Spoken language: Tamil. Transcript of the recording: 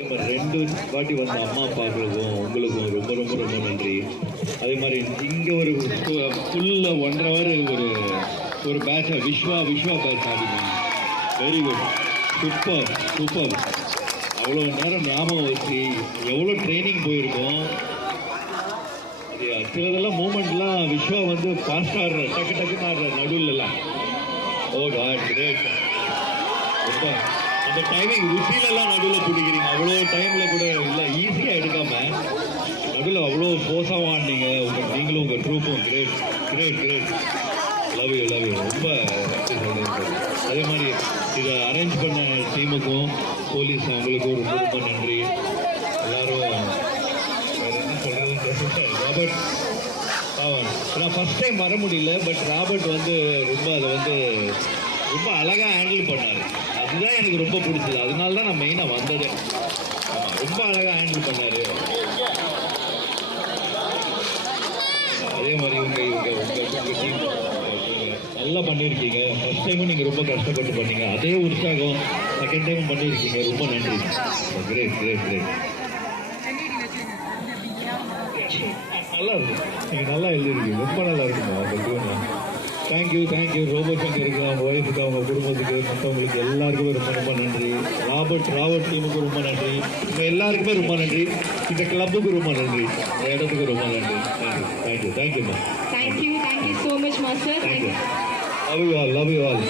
2 வாட்டி வந்த அம்மா அப்பாக்களுக்கும் உங்களுக்கும் ரொம்ப ரொம்ப ரொம்ப நன்றி. அதே மாதிரி இங்கே ஒரு ஃபுல்ல 1.5 ஹவர் ஒரு பேட்சை விஸ்வா பேட்ச் ஆடினாங்க. Very good, super super. அவ்வளோ நேரம் ஞாபகம் வச்சு எவ்வளோ ட்ரைனிங் போயிருக்கோம். அது சிலதெல்லாம் மூமெண்ட்லாம் விஸ்வா வந்து ஃபாஸ்ட் ஆடுற டக்குன்னு ஆடுற நடுவில்லாம். ஓ காட் கிரேட். ரொம்ப அந்த டைமிங் ருசிலெல்லாம் நடுவில் பிடிக்கிறீங்க. அவ்வளோ டைமில் கூட இல்லை ஈஸியாக எடுக்காம நடுவில் அவ்வளோ ஃபோர்ஸாக ஆடினீங்க. நீங்களும் உங்கள் ட்ரூப்பும் great great great. Love you ரொம்ப. அதே மாதிரி இதை அரேஞ்ச் பண்ண டீமுக்கும் போலீஸ் அவங்களுக்கும் ரொம்ப ரொம்ப நன்றி. எல்லாரும் என்ன சொல்கிறதுன்னு ராபர்ட் நான் ஃபஸ்ட் டைம் வர முடியல. பட் ராபர்ட் வந்து ரொம்ப அதை வந்து ரொம்ப அழகாக ஹேண்டில் பண்ணார். அதுதான் எனக்கு ரொம்ப பிடிச்சது. அதனால தான் நான் மெயினாக வந்தது. ரொம்ப அழகாக ஹேண்டில் பண்ணார். அதே மாதிரி உங்கள் டீம் நல்லா பண்ணியிருக்கீங்க. ஃபர்ஸ்ட் டைமும் நீங்கள் ரொம்ப கஷ்டப்பட்டு பண்ணீங்க. அதே உற்சாகம் செகண்ட் டைமும் பண்ணியிருக்கீங்க. ரொம்ப நன்றி. Great great great. நல்லா இருக்கு. நீங்கள் நல்லா எழுதிருக்கீங்க. ரொம்ப நல்லா இருக்குமா உங்கள் டீம். தேங்க்யூ ரோபோ சங்கருக்கு, அவங்க ஒய்ஃபுக்கு, அவங்க குடும்பத்துக்கு, மற்றவங்களுக்கு எல்லாருக்குமே ரொம்ப ரொம்ப நன்றி. ராபர்ட் டீமுக்கு ரொம்ப நன்றி. எல்லாருக்குமே ரொம்ப நன்றி. இந்த கிளப்புக்கு ரொம்ப நன்றி. இந்த இடத்துக்கு ரொம்ப நன்றி. Thank you so much, Master. Thank you. Love you all.